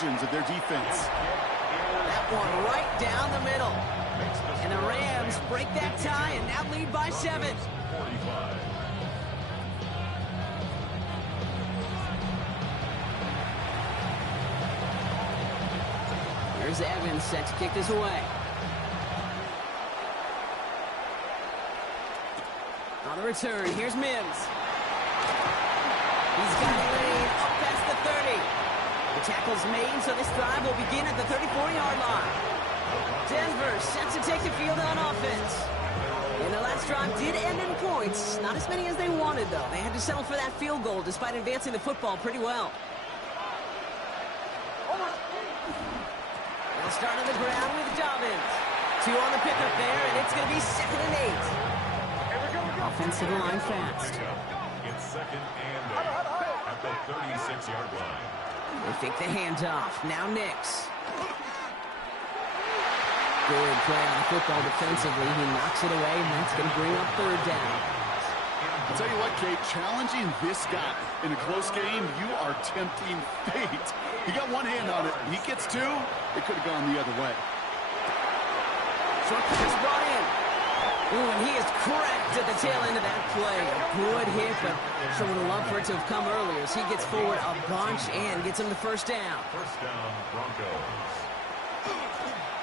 explosions of their defense. That one right down the middle. And the Rams break that tie and now lead by 7. Here's Evans set to kick this away. On the return, here's Mims. He's got a lane up past the 30. The tackle's made, so this drive will begin at the 34-yard line. Denver set to take the field on offense. And the last drive did end in points. Not as many as they wanted, though. They had to settle for that field goal despite advancing the football pretty well. They'll start on the ground with Dobbins. 2 on the pickup there, and it's going to be 2nd and 8. Offensive line fast. It's 2nd and 8 at the 36-yard line. They fake the handoff. Now Nix. Good play on the football defensively. He knocks it away, and that's going to bring up 3rd down. I'll tell you what, Kate, challenging this guy in a close game, you are tempting fate. He got one hand on it. He gets 2. It could have gone the other way. Short pass brought in. Ooh, and he is cracked at the tail end of that play. A good hit, but sure would have loved for it to have come earlier as he gets forward a bunch and gets him the 1st down. 1st down, Broncos.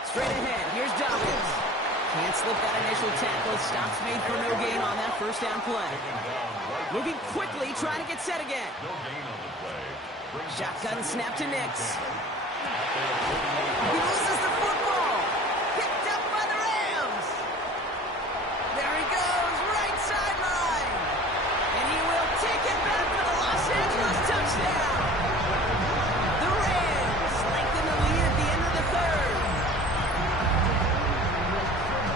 Straight ahead, here's Dobbins. Can't slip that initial tackle. Stops made for no gain on that 1st down play. Moving quickly, trying to get set again. No gain on the play. Shotgun snap to Nix. He loses the football. Picked up by the Rams. There he goes, right sideline. And he will take it back for the Los Angeles touchdown. The Rams lengthen the lead at the end of the 3rd.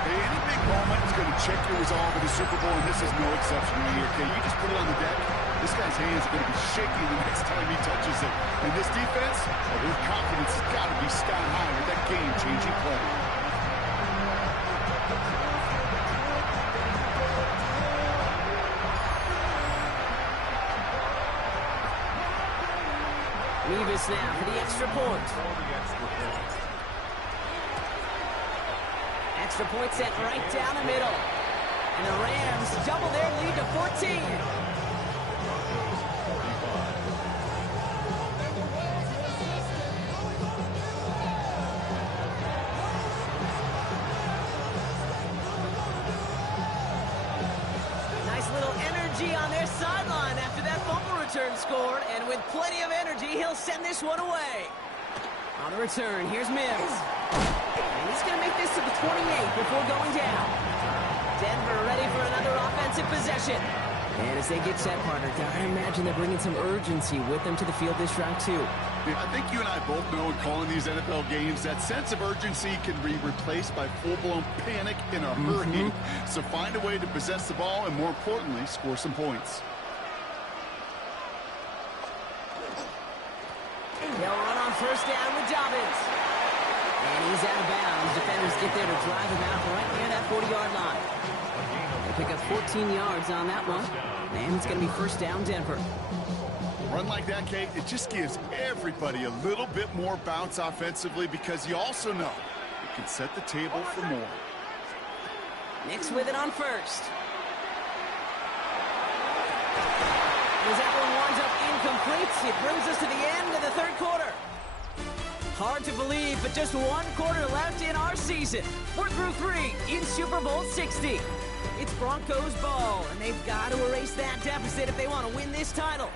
Hey, any big moment is going to check your resolve in the Super Bowl, and this is no exception right here, okay? You just put it on the deck. This guy's hands are going to be shaking the next time he touches it. And this defense, their confidence has got to be sky high with that game-changing play. Revis now for the extra point. Extra point set right down the middle. And the Rams double their lead to 14. On their sideline after that fumble return scored, and with plenty of energy, he'll send this one away. On the return, here's Mims. And he's going to make this to the 28 before going down. Denver ready for another offensive possession. And as they get set, partner, I imagine they're bringing some urgency with them to the field this drive, too. I think you and I both know in calling these NFL games that sense of urgency can be replaced by full-blown panic in a hurry. So find a way to possess the ball and, more importantly, score some points. They'll run on 1st down with Dobbins. And he's out of bounds. Defenders get there to drive him out right near that 40-yard line. They pick up 14 yards on that one. And it's going to be 1st down, Denver. Run like that, Kate, it just gives everybody a little bit more bounce offensively because you also know it can set the table for more. Nix with it on 1st. As that one winds up incomplete, it brings us to the end of the 3rd quarter. Hard to believe, but just 1 quarter left in our season. We're through 3 in Super Bowl 60. It's Broncos ball, and they've got to erase that deficit if they want to win this title.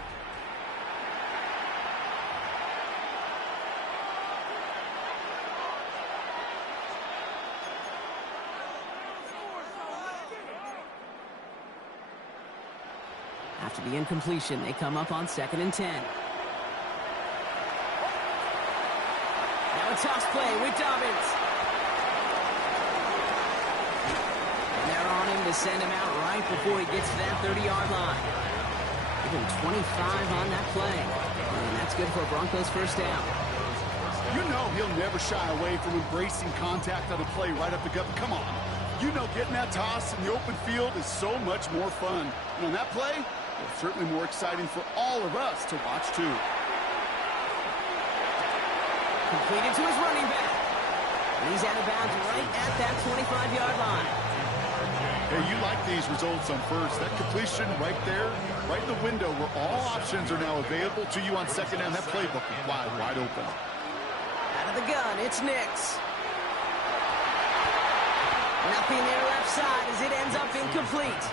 After the incompletion, they come up on 2nd and 10. Now a toss play with Dobbins. And they're on him to send him out right before he gets to that 30-yard line. Give him 25 on that play. And that's good for a Broncos 1st down. You know he'll never shy away from embracing contact on a play right up the gut. Come on. You know getting that toss in the open field is so much more fun. And on that play, it's certainly more exciting for all of us to watch, too. Completed to his running back. And he's out of bounds right at that 25-yard line. Hey, you like these results on first. That completion right there, right in the window where all options are now available to you on second down. That playbook is wide open. Out of the gun, it's Nix. Nothing there left side as it ends up incomplete.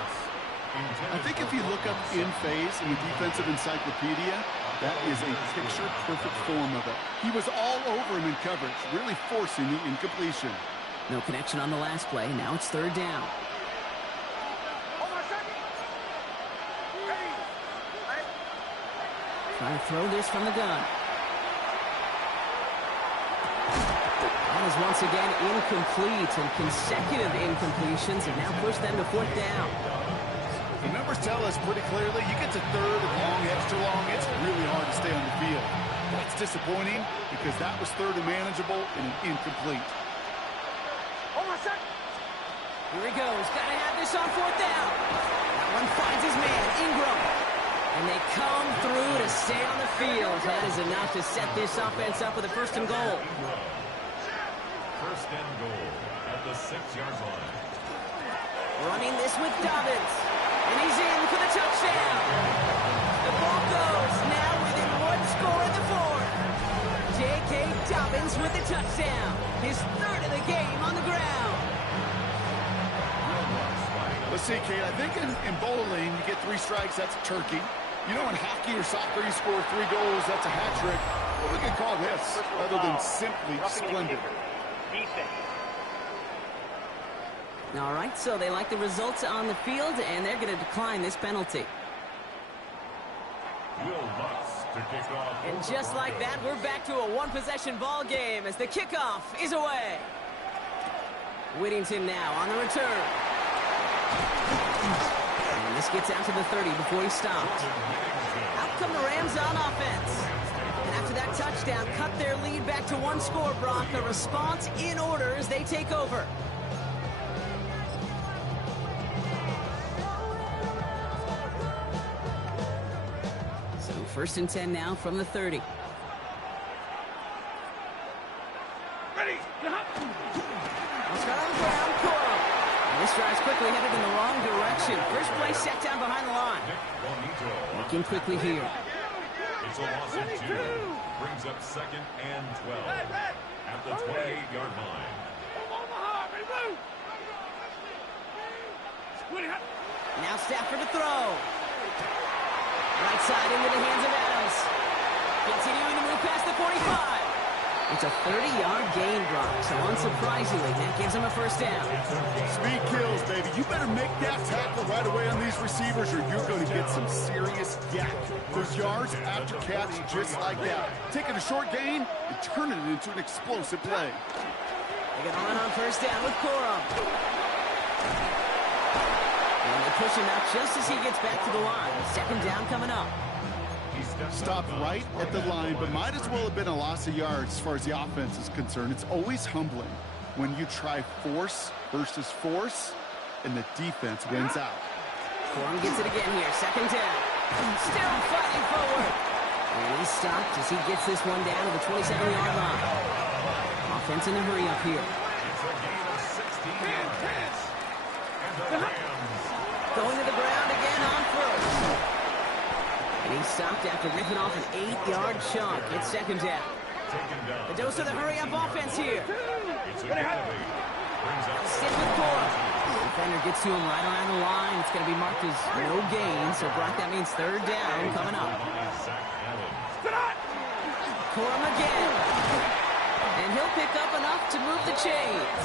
I think if you look up in phase in the defensive encyclopedia, that is a picture-perfect form of it. He was all over him in coverage, really forcing the incompletion. No connection on the last play. Now it's third down. Trying to throw this from the gun. That is once again incomplete, and consecutive incompletions have now pushed them to fourth down. The numbers tell us pretty clearly, you get to third and long, extra long, it's really hard to stay on the field. That's disappointing because that was third and manageable and an incomplete. Here he goes. Got to have this on fourth down. That one finds his man, Ingram. And they come through to stay on the field. That is enough to set this offense up with a first and goal. First and goal at the 6-yard line. Running this with Dobbins. And he's in for the touchdown. The ball goes now within one score in the fourth. J.K. Dobbins with the touchdown. His third of the game on the ground. Let's see, Kate, I think in bowling, you get 3 strikes, that's a turkey. You know, in hockey or soccer, you score 3 goals, that's a hat trick. What we can call this, other than simply splendid. All right, so they like the results on the field, and they're going to decline this penalty. And just like that, we're back to a one-possession ball game as the kickoff is away. Whittington now on the return. And this gets out to the 30 before he stopped. Out come the Rams on offense. And after that touchdown, cut their lead back to 1 score, Brock. A response in order as they take over. So first and 10 now from the 30. Ready. Oscar on the ground, Corum. This drive's quickly headed in the wrong direction. First play set down behind the line. Looking quickly here. It's a loss of 2. Brings up second and 12 at the 28-yard line. Now Stafford to throw. Right side into the hands of Adams. Continuing to move past the 45. It's a 30-yard gain, Brock, so unsurprisingly, that gives him a first down. Speed kills, baby. You better make that tackle right away on these receivers or you're going to get some serious yak. Those yards after catch just like that. Taking a short gain and turning it into an explosive play. They got a run on first down with Corum. And they push him out just as he gets back to the line. Second down coming up. Stopped right at the line, but might as well have been a loss of yards as far as the offense is concerned. It's always humbling when you try force versus force, and the defense wins out. Corum gets it again here, second down. Still fighting forward. And he's stopped as he gets this one down to the 27-yard line. Offense in a hurry up here. Going to the ground again on first. And he's stopped after ripping off an 8-yard chunk. It's second down. The dose of the hurry-up offense here. Stick with Corum. Defender gets to him right around the line. It's going to be marked as no gain. So, Brock, that means third down coming up. Corum again. And he'll pick up enough to move the chains.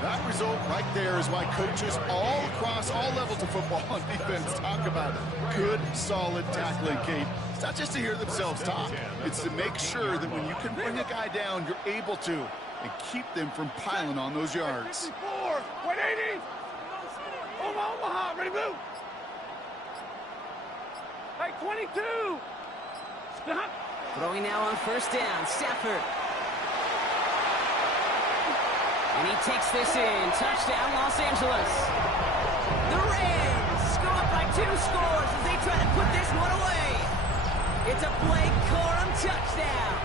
That result right there is why coaches all across all levels of football on defense talk about it. Good, solid tackling, Kate. It's not just to hear themselves talk. It's to make sure that when you can bring a guy down, you're able to, and keep them from piling on those yards. 180. Omaha, ready, blue. Hey, 22. Stop. Throwing now on first down, Stafford. And he takes this in. Touchdown, Los Angeles. The Rams go up by 2 scores as they try to put this one away. It's a Blake Corum touchdown.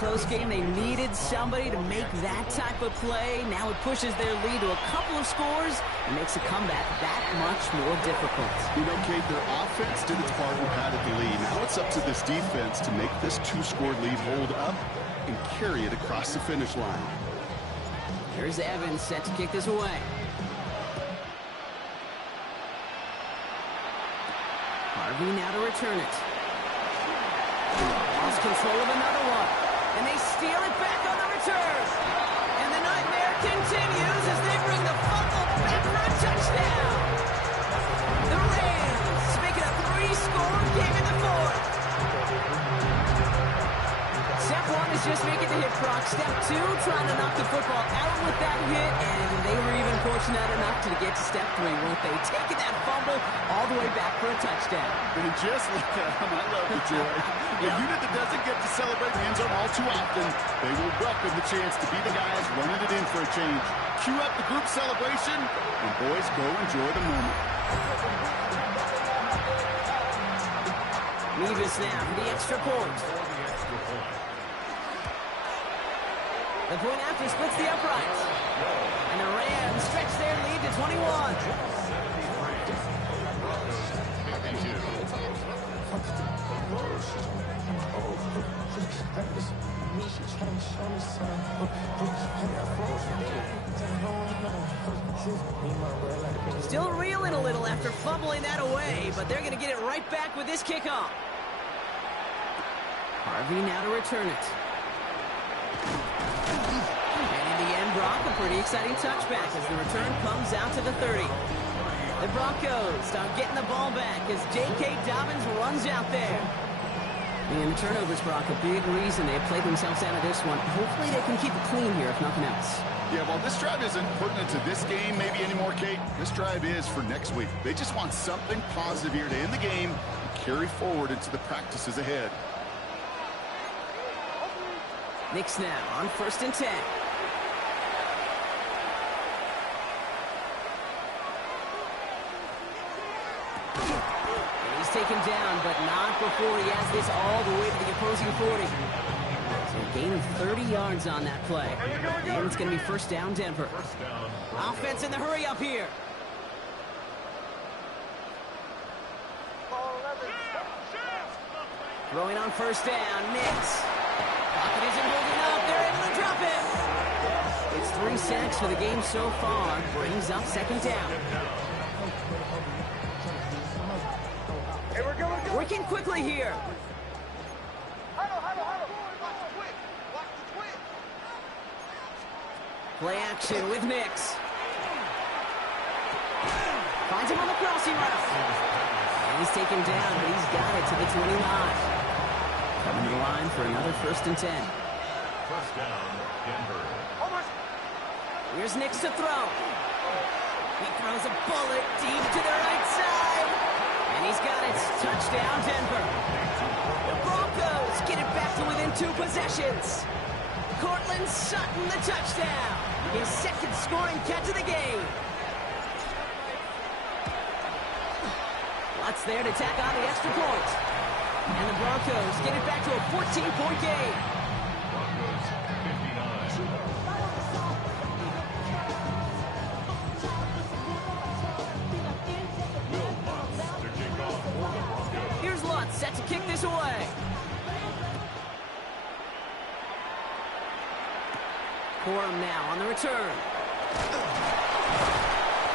close game. They needed somebody to make that type of play. Now it pushes their lead to a couple of scores and makes a comeback that much more difficult. You know, Kate, their offense did its part and padded the lead. Now it's up to this defense to make this two-score lead hold up and carry it across the finish line. Here's Evans set to kick this away. Harvey now to return it. Lost control of another one. And they steal it back on the return. And the nightmare continues as they bring the fumble back for a touchdown. The Rams make it a 3-score game in the fourth. Step 1 is just making the hit, Brock. Step 2, trying to knock the football out with that hit, and they were even fortunate enough to get to step 3, weren't they? Taking that fumble all the way back for a touchdown. And just look at them. I love it, Joy. A unit that doesn't get to celebrate the end zone all too often, they will welcome the chance to be the guys running it in for a change. Cue up the group celebration, and boys, go enjoy the moment. Nevis now for the extra point. The point after splits the uprights. And the Rams stretch their lead to 21. Still reeling a little after fumbling that away, but they're going to get it right back with this kickoff. Harvey now to return it. And in the end, Brock, a pretty exciting touchback as the return comes out to the 30. The Broncos start getting the ball back as J.K. Dobbins runs out there. And the turnovers, Brock, a big reason they have played themselves out of this one. Hopefully they can keep it clean here, if nothing else. Yeah, well, this drive isn't pertinent to this game maybe anymore, Kate. This drive is for next week. They just want something positive here to end the game and carry forward into the practices ahead. Knicks now on 1st and 10. And he's taken down, but not before he has this all the way to the opposing 40. So a gain of 30 yards on that play. And it's going to be first down, Denver. Offense in the hurry up here. Throwing on first down, Knicks. Pocket isn't holding up. They're able to drop it. It's 3 sacks for the game so far. Brings up 2nd down. Working quickly here. Play action with Knicks. Finds him on the crossing route. And he's taken down, but he's got it to the 29. Coming to the line for another 1st and 10. First down, Denver. Here's Knicks to throw. He throws a bullet deep to the right side. And he's got it. Touchdown, Denver. The Broncos get it back to within 2 possessions. Cortland Sutton, the touchdown. His 2nd scoring catch of the game. Lutz there to tack on the extra point. And the Broncos get it back to a 14-point game. Broncos 59. Will Lutz to kick off for the Broncos. Here's Lutz set to kick this away. Corum now on the return.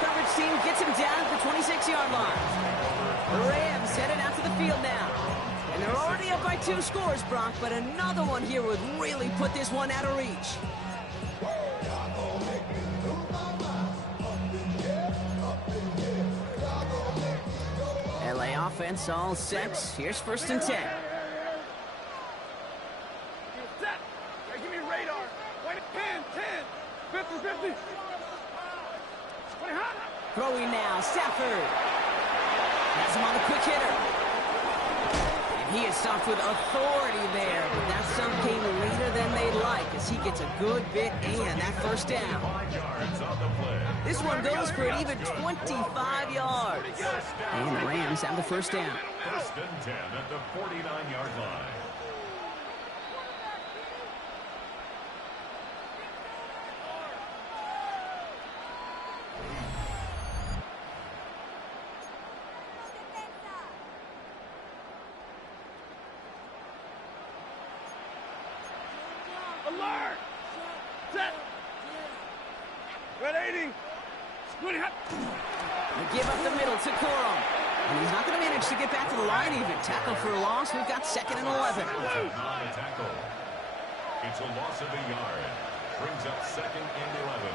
Coverage team gets him down at the 26-yard line. The Rams headed out to the field now. And they're already up by 2 scores, Brock, but another one here would really put this one out of reach. LA offense all set. Here's 1st and 10. Set. Give me radar. 10, 50. 20 hot. Throwing now, Stafford. Has him on the quick hitter. And he is stopped with authority there, but that stop came later than they'd like as he gets a good bit and that 1st down. 5 yards on the play. This one goes for an even 25 yards. And the Rams have the 1st down. 1st and 10 at the 49-yard line. Alert! Set! 180! Good hit! They give up the middle to Corum. And he's not going to manage to get back to the line even. Tackle for a loss. We've got 2nd and 11. Not a tackle. It's a loss of a yard. Brings up 2nd and 11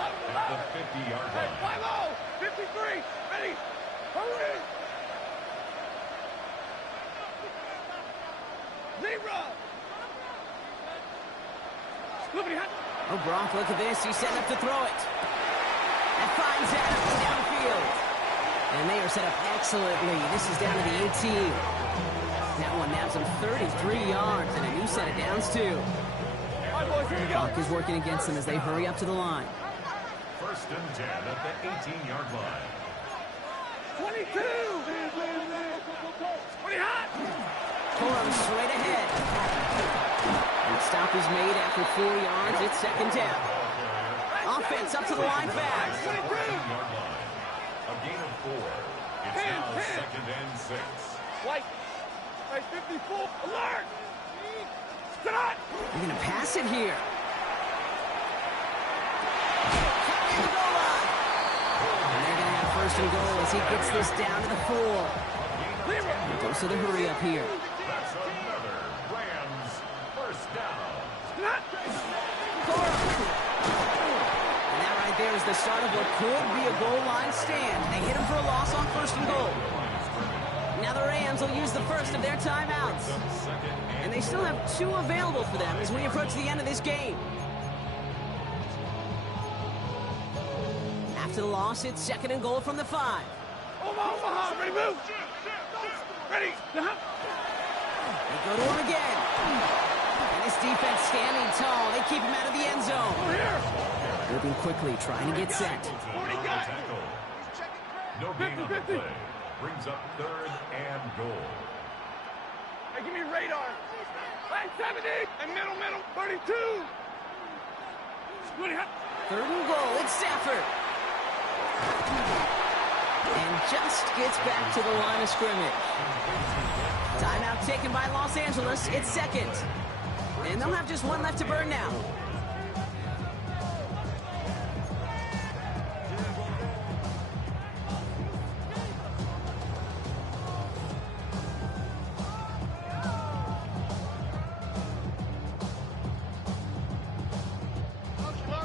at the 50-yard line. 5-0! 53! Ready! Hurry! Zebra! Scoopity hut! Oh, Brock, look at this. He's setting up to throw it. That finds Adams downfield. And they are set up excellently. This is down to the 18. That one nabs him 33 yards and a new set of downs, too. All right, boys, here we go. Clock is working against them as they hurry up to the line. 1st and 10 at the 18-yard line. 22! 20 hot! Corum straight ahead. And the stop is made after 4 yards. It's 2nd down. Offense up to the line fast. 18-yard line. A gain of 4. It's now 2nd and 6. White. Right, 54. Alert! Stop! They're going to pass it here. Cutting the goal line. And they're going to have 1st and goal as he gets this down to the 4. Goes to the hurry up here. That's another Rams 1st down. Stop! And that right there is the start of what could be a goal line stand. They hit him for a loss on 1st and goal. Now the Rams will use the first of their timeouts. And they still have 2 available for them as we approach the end of this game. After the loss, it's 2nd and goal from the 5. Omaha, ready, move! Ready! They go to him again. And this defense standing tall. They keep him out of the end zone. Over here! Moving quickly, trying to get set. No gain on the play. Brings up 3rd and goal. Hey, give me radar. Hey, 70! And middle, 32! Good hit! 3rd and goal, it's Stafford. And just gets back to the line of scrimmage. Timeout taken by Los Angeles. It's 2nd. And they'll have just 1 left to burn now.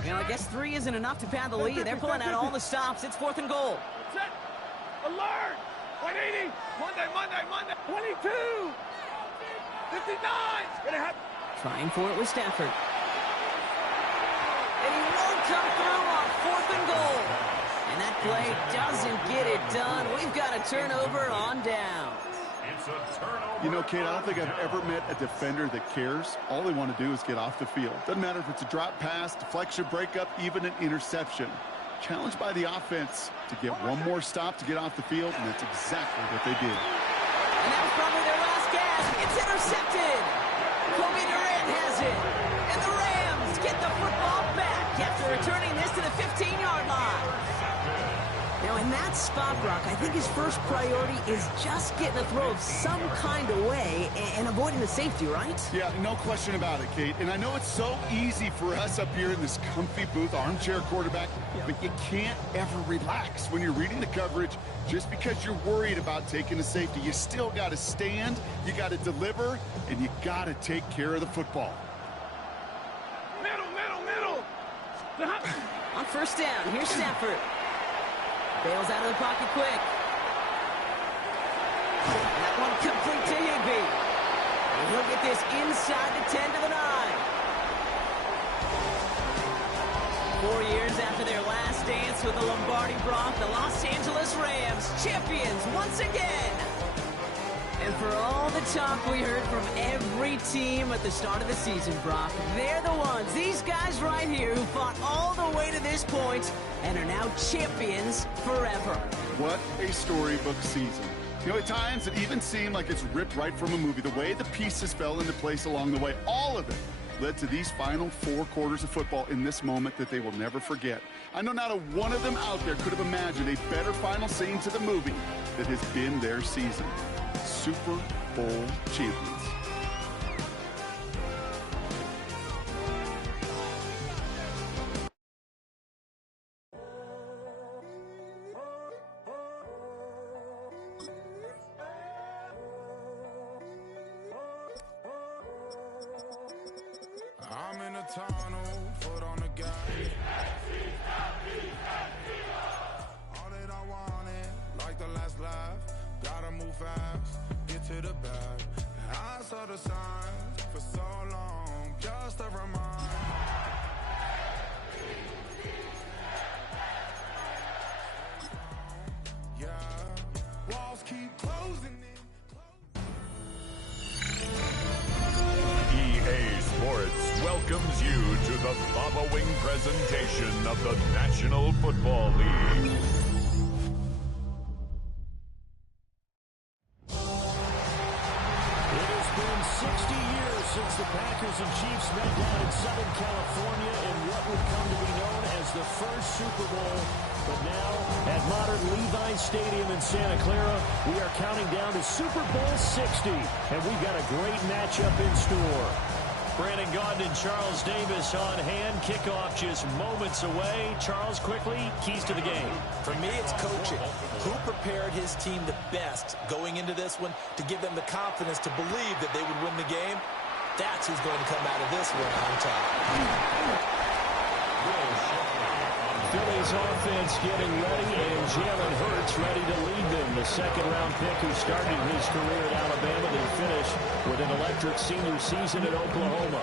Well, I guess 3 isn't enough to pad the lead. They're pulling out all the stops. It's 4th and goal. Set! Alert! 180! Monday! 22! 59! Gonna have... Trying for it with Stafford. And he won't come through on 4th and goal. And that play doesn't get it done. We've got a turnover on down. It's a turnover. You know, Kate, I don't think I've ever met a defender that cares. All they want to do is get off the field. Doesn't matter if it's a drop pass, deflection, breakup, even an interception. Challenged by the offense to get 1 more stop to get off the field, and that's exactly what they did. And that was probably their last gasp. It's intercepted. Kobe Durant has it. And the Rams get the football back after returning this to the 15-yard line. Now, in that spot, Brock, I think his first priority is just getting a throw of some kind of way and avoiding the safety, right? Yeah, no question about it, Kate. And I know it's so easy for us up here in this comfy booth, armchair quarterback, but you can't ever relax when you're reading the coverage just because you're worried about taking a safety. You still got to stand, you got to deliver, and you got to take care of the football. Middle! On 1st down, here's Stafford. Bails out of the pocket quick. That one complete to Higbee. And he'll get this inside the 10 to the 9. 4 years after their last dance with the Lombardi Bronx, the Los Angeles Rams, champions once again. And for all the talk we heard from every team at the start of the season, Brock, they're the ones, these guys right here, who fought all the way to this point and are now champions forever. What a storybook season. You know, at times it even seemed like it's ripped right from a movie. The way the pieces fell into place along the way, all of it led to these final 4 quarters of football in this moment that they will never forget. I know not a one of them out there could have imagined a better final scene to the movie that has been their season. Super Bowl champions. tunnel, foot on the gas. All that I wanted, like the last laugh. Gotta move fast, get to the bag. And I saw the signs for so long, just a reminder. Yeah, walls keep closing in. EA Sports welcomes you to the following presentation of the National Football League. It has been 60 years since the Packers and Chiefs met down in Southern California in what would come to be known as the first Super Bowl. But now, at modern Levi Stadium in Santa Clara, we are counting down to Super Bowl 60, and we've got a great matchup in store. Brandon Gaudin and Charles Davis on hand. Kickoff just moments away. Charles, quickly, keys to the game. For me, it's coaching. Who prepared his team the best going into this one to give them the confidence to believe that they would win the game? That's who's going to come out of this one on top. Philly's offense getting ready, and Jalen Hurts ready to lead them. The second-round pick who started his career at Alabama, then finished with an electric senior season at Oklahoma.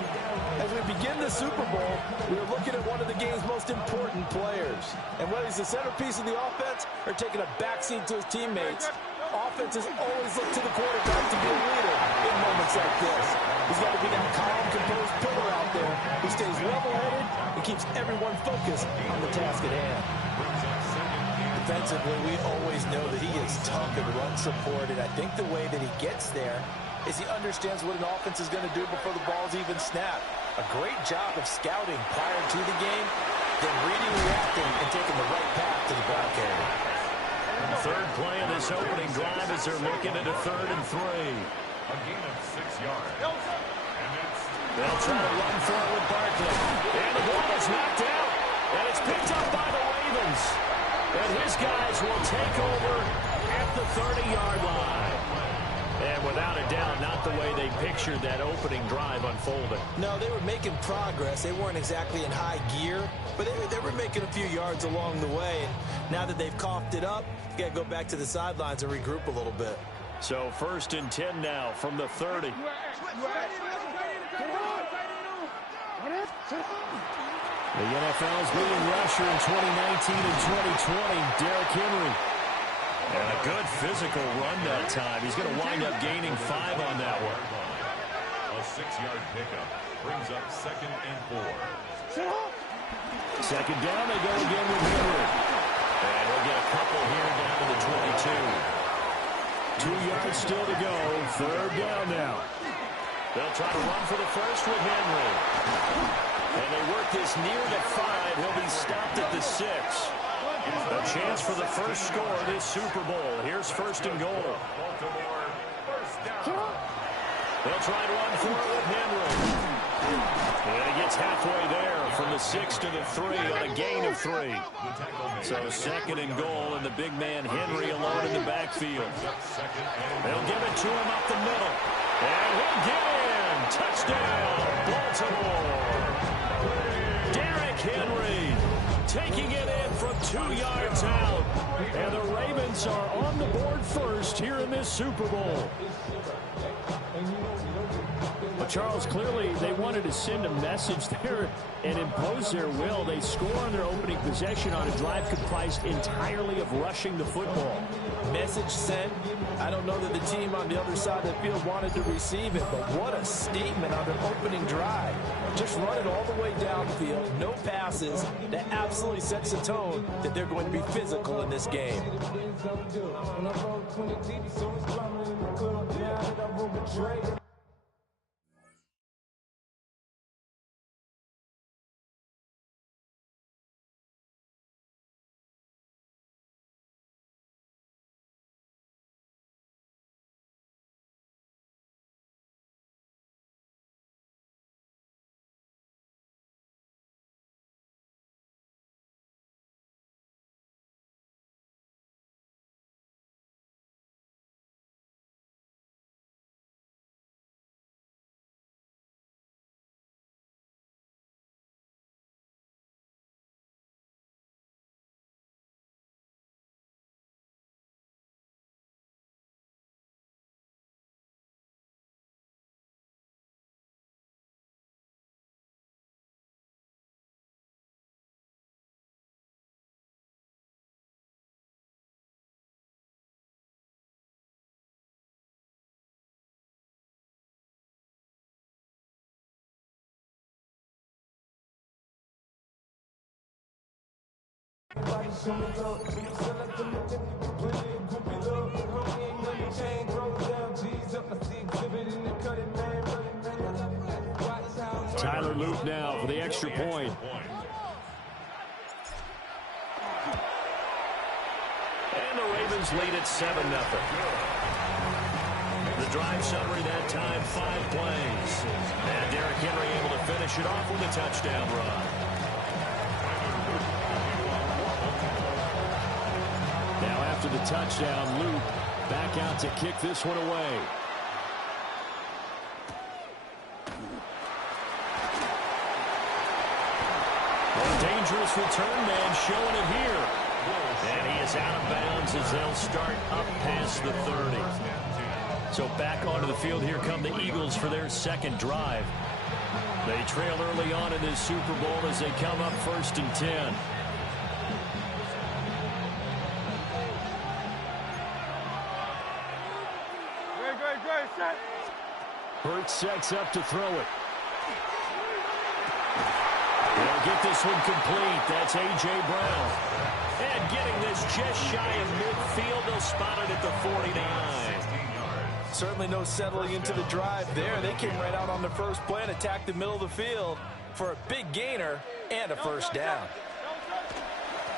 As we begin the Super Bowl, we are looking at one of the game's most important players. And whether he's the centerpiece of the offense or taking a backseat to his teammates, offenses always look to the quarterback to be a leader in moments like this. He's got to be that calm, composed pillar out there who stays level-headed and keeps everyone focused on the task at hand. Defensively, we always know that he is tough and run support, and I think the way that he gets there is he understands what an offense is going to do before the ball's even snapped. A great job of scouting prior to the game, then reading, reacting, and taking the right path to the ball carrier. Third play of this opening drive as they're looking at a 3rd and 3. A gain of 6 yards. And it's They'll try to run for it with Barkley. And the ball is knocked out. And it's picked up by the Ravens. And his guys will take over at the 30-yard line. And without a doubt, not the way they pictured that opening drive unfolding. No, they were making progress. They weren't exactly in high gear, but they were making a few yards along the way. And now that they've coughed it up, you got to go back to the sidelines and regroup a little bit. So 1st and 10 now from the 30. The NFL's leading rusher in 2019 and 2020, Derrick Henry. And a good physical run that time. He's going to wind up gaining 5 on that one. a 6-yard pickup. Brings up 2nd and 4. Second down, they go again with Henry. And he'll get a couple here down to the 22. 2 yards still to go. 3rd down now. They'll try to run for the first with Henry. And they work this near the 5. He'll be stopped at the 6. A chance for the first score of this Super Bowl. Here's 1st and goal. Baltimore, first down. They'll try to run for it with Henry. And he gets halfway there from the 6 to the 3 on a gain of 3. So 2nd and goal, and the big man Henry alone in the backfield. They'll give it to him up the middle. And he'll get in. Touchdown, Baltimore. Derrick Henry taking it in from 2 yards out. And the Ravens are on the board first here in this Super Bowl. But Charles, clearly they wanted to send a message there and impose their will. They score on their opening possession on a drive comprised entirely of rushing the football. Message sent. I don't know that the team on the other side of the field wanted to receive it, but what a statement on their opening drive. Just run it all the way downfield, no passes. That absolutely sets the tone that they're going to be physical in this game. Tyler Loop now for the extra point. And the Ravens lead at 7-0. The drive summary that time, 5 plays. And Derrick Henry able to finish it off with a touchdown run. Now after the touchdown, Loop back out to kick this one away. Dangerous return man showing it here. And he is out of bounds as they'll start up past the 30. So back onto the field, here come the Eagles for their second drive. They trail early on in this Super Bowl as they come up 1st and 10. Hurts sets up to throw it. They'll get this one complete. That's A.J. Brown. And getting this just shy of midfield. They'll spot it at the 49. Certainly no settling into the drive there. They came right out on the first play and attacked the middle of the field for a big gainer and a first down.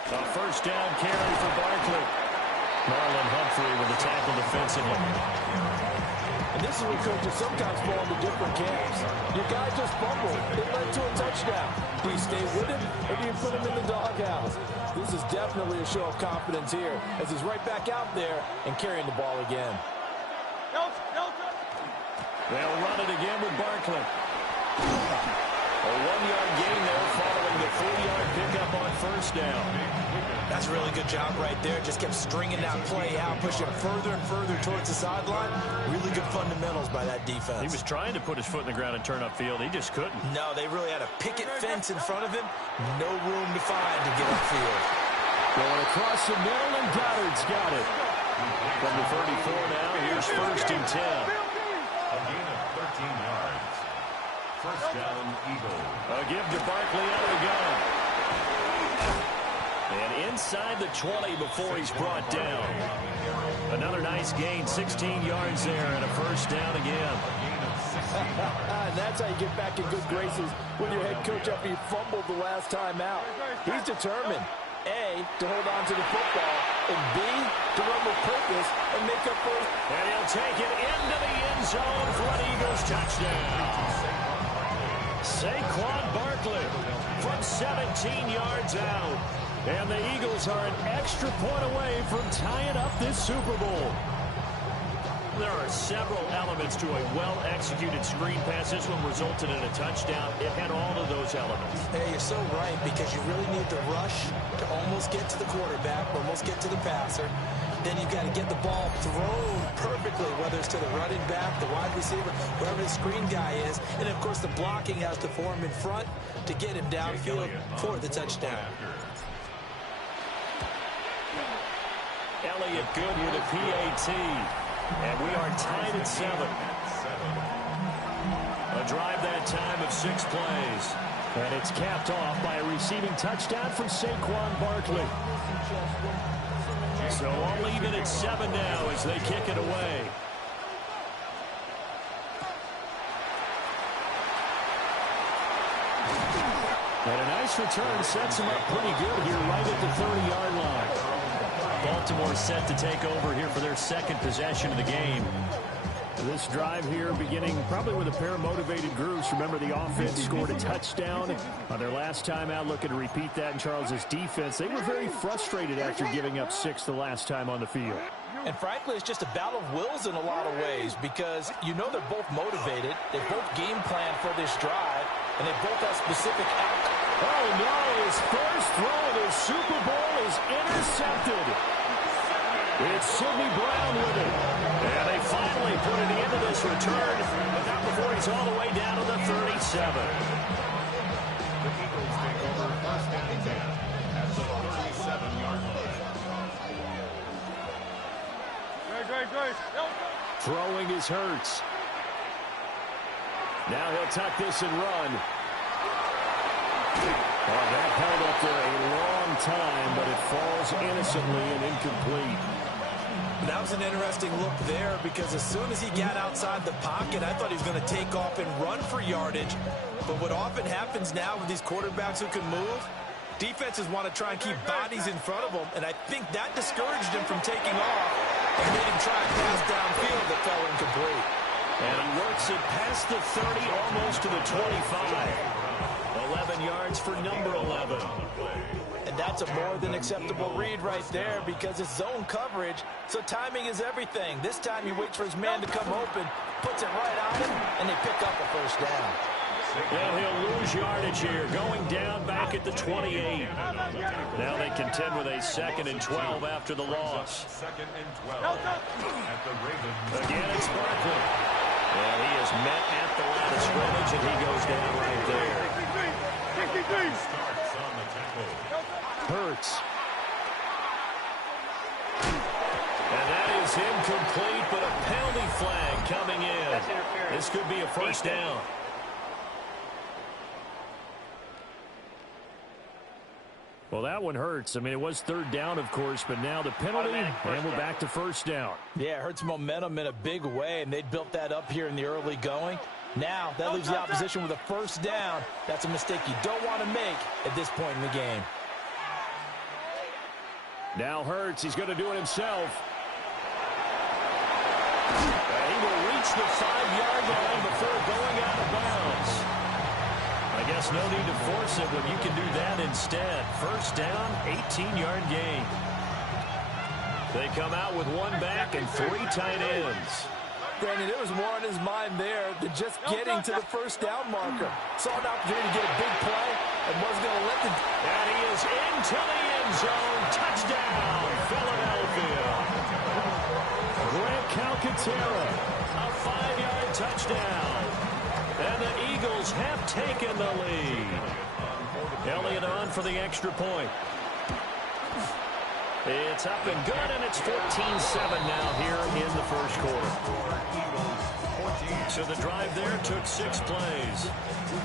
A first down carry for Barkley. Marlon Humphrey with the tackle defensively. And this is where coaches sometimes fall into different camps. Your guy just fumbled. It led to a touchdown. Do you stay with him or do you put him in the doghouse? This is definitely a show of confidence here as he's right back out there and carrying the ball again. They'll run it again with Barkley. A 1-yard gain there following the 4-yard pickup on first down. That's a really good job right there. Just kept stringing that play out, pushing further and further towards the sideline. Really good fundamentals by that defense. He was trying to put his foot in the ground and turn upfield. He just couldn't. No, they really had a picket fence in front of him. No room to find to get upfield. Going across the middle, and Goddard's got it. From the 34 now, here's 1st and 10. A gain of 13 yards. First down, Eagles. A give to Barkley out of the gun. And inside the 20 before he's brought down. Another nice gain, 16 yards there, and a first down again. And that's how you get back in good graces with your head coach after you fumbled the last time out. He's determined, A, to hold on to the football, and B, to run with purpose and make up for it. And he'll take it into the end zone for an Eagles touchdown. Saquon Barkley from 17 yards out. And the Eagles are an extra point away from tying up this Super Bowl. There are several elements to a well-executed screen pass. This one resulted in a touchdown. It had all of those elements. Hey, you're so right, because you really need the rush to almost get to the quarterback, almost get to the passer. Then you've got to get the ball thrown perfectly, whether it's to the running back, the wide receiver, whoever the screen guy is. And, of course, the blocking has to form in front to get him downfield for the touchdown. Elliott good with a PAT. And we are tied at 7. A drive that time of 6 plays. And it's capped off by a receiving touchdown from Saquon Barkley. So I'll leave it at 7 now as they kick it away. And a nice return sets him up pretty good here right at the 30-yard line. Baltimore set to take over here for their second possession of the game. This drive here beginning probably with a pair of motivated groups. Remember, the offense scored a touchdown on their last time out, looking to repeat that in Charles's defense. They were very frustrated after giving up 6 the last time on the field. And frankly, it's just a battle of wills in a lot of ways, because you know they're both motivated. They both game plan for this drive, and they both have specific outcomes. Oh, no, his first throw of the Super Bowl is intercepted. It's Sidney Brown with it. And they finally put an end to this return, but not before he's all the way down to the 37. The Eagles take over 1st and 10 at the 37-yard line. Throwing is Hurts. Now he'll tuck this and run. Oh, that held up there a long time, but it falls innocently and incomplete. That was an interesting look there because as soon as he got outside the pocket, I thought he was going to take off and run for yardage. But what often happens now with these quarterbacks who can move, defenses want to try and keep bodies in front of them, and I think that discouraged him from taking off and made him try and pass downfield that fell incomplete. And he works it past the 30, almost to the 25. 11 yards for number 11. And that's a more than acceptable read right there because it's zone coverage, so timing is everything. This time he waits for his man to come open, puts it right on him, and they pick up a first down. Well, he'll lose yardage here, going down back at the 28. Now they contend with a 2nd and 12 after the loss. 2nd and 12 at the Ravens. Again, it's Barkley. And he is met at the line of scrimmage, and he goes down right there. Starts on the tackle. Hurts. And that is incomplete, but a penalty flag coming in. This could be a first down. Well, that one hurts. I mean, it was 3rd down, of course, but now the penalty, and we're back to first down. Yeah, it hurts momentum in a big way, and they built that up here in the early going. Now, that leaves the opposition with a first down. That's a mistake you don't want to make at this point in the game. Now Hurts, he's going to do it himself. He will reach the 5-yard line before going out of bounds. I guess no need to force it when you can do that instead. First down, 18-yard gain. They come out with 1 back and 3 tight ends. Brandon, there was more on his mind there than just getting to the first down marker. Saw an opportunity to get a big play and wasn't going to let the... And he is into the end zone. Touchdown, Philadelphia. Grant Calcaterra, a 5-yard touchdown. And the Eagles have taken the lead. Elliott on for the extra point. It's up and good, and it's 14-7 now here in the first quarter. So the drive there took 6 plays.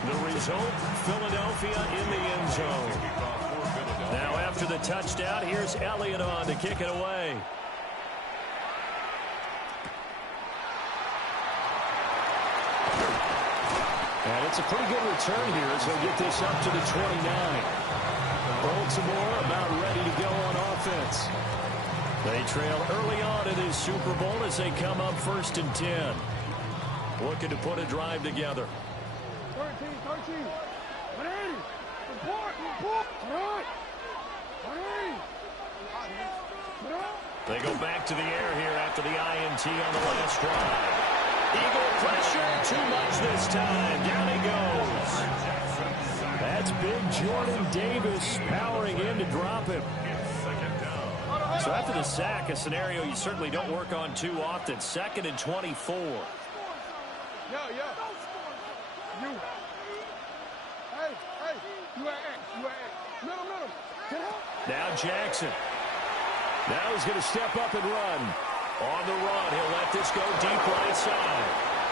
The result, Philadelphia in the end zone. Now after the touchdown, here's Elliott on to kick it away. And it's a pretty good return here as they'll get this up to the 29. Baltimore about ready to go on offense. They trail early on in this Super Bowl as they come up 1st and 10. Looking to put a drive together. 13. They go back to the air here after the INT on the last drive. Eagle pressure, too much this time. Down he goes. That's big Jordan Davis powering in to drop him. So after the sack, a scenario you certainly don't work on too often. 2nd and 24. You. Hey. You at X. Middle. Get up. Now Jackson. Now he's going to step up and run. On the run, he'll let this go deep right side.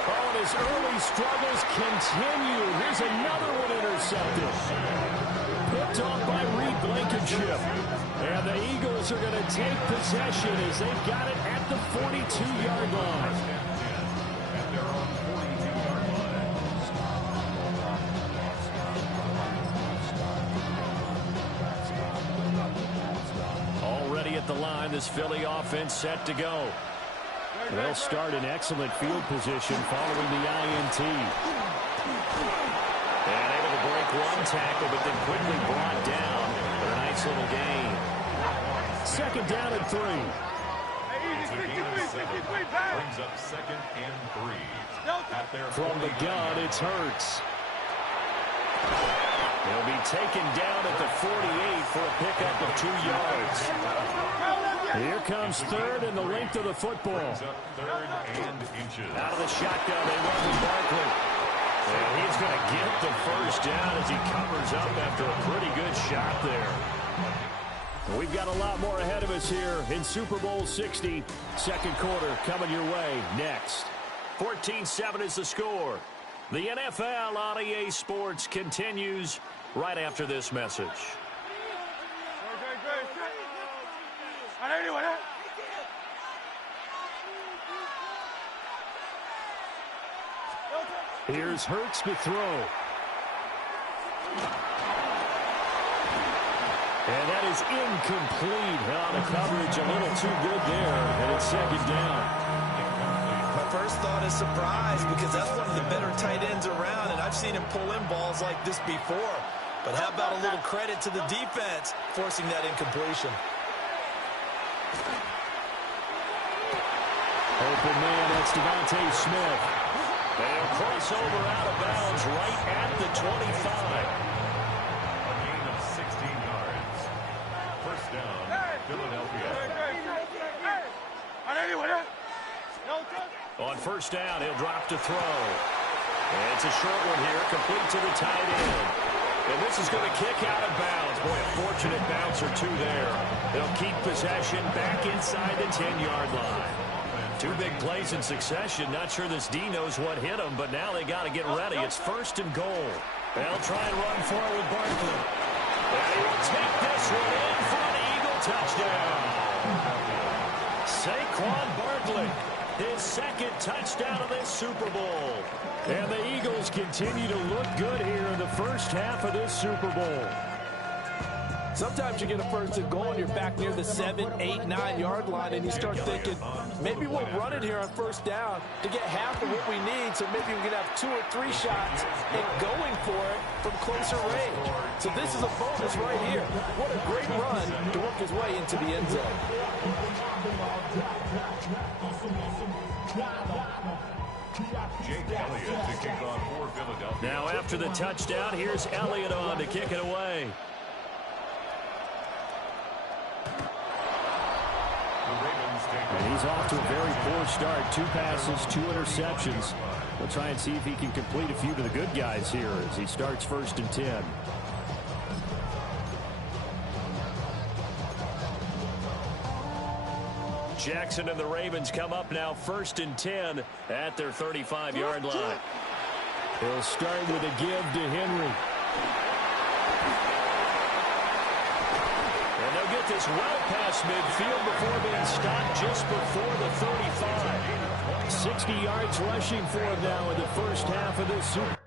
Oh, and his early struggles continue. Here's another one intercepted. Picked off by Reed Blankenship. And the Eagles are going to take possession as they've got it at the 42-yard line. Already at the line, this Philly offense set to go. They'll start in excellent field position following the INT. And able to break one tackle, but then quickly brought down for a nice little gain. 2nd down and 3. Brings up 2nd and 3. From the gun, it's Hurts. He'll be taken down at the 48 for a pickup of 2 yards. Here comes 3rd and the length of the football. Third and inches. Out of the shotgun, they run with Barkley. And he's going to get the first down as he covers up after a pretty good shot there. We've got a lot more ahead of us here in Super Bowl 60. 2nd quarter coming your way next. 14-7 is the score. The NFL on EA Sports continues right after this message. Here's Hurts to throw. And that is incomplete. Oh, the coverage a little too good there, and it's second down. My first thought is surprise because that's one of the better tight ends around, and I've seen him pull in balls like this before. But how about a little credit to the defense forcing that incompletion? Open man, that's Devontae Smith. They'll cross over out of bounds right at the 25. A gain of 16 yards. First down, Philadelphia. On first down, he'll drop to throw. And it's a short one here, complete to the tight end. And this is going to kick out of bounds. Boy, a fortunate bounce or two there. They'll keep possession back inside the 10-yard line. Two big plays in succession. Not sure this D knows what hit him, but now they got to get ready. It's first and goal. They'll try and run forward with Barkley. And he will take this one in for an Eagle touchdown. Saquon Barkley, his second touchdown of this Super Bowl. And the Eagles continue to look good here in the first half of this Super Bowl. Sometimes you get a first and goal and you're back near the 7, 8, 9-yard line, and you start thinking, maybe we'll run it here on first down to get half of what we need, so maybe we can have 2 or 3 shots and going for it from closer range. So this is a bonus right here. What a great run to work his way into the end zone. Jake Elliott to kick off for Philadelphia. Now after the touchdown, here's Elliott on to kick it away. And he's off to a very poor start. 2 passes, 2 interceptions. We'll try and see if he can complete a few to the good guys here as he starts first and 10. Jackson and the Ravens come up now first and 10 at their 35-yard line. He'll start with a give to Henry. And they'll get this well past midfield before being stopped just before the 35. 60 yards rushing for him now in the first half of this Super Bowl.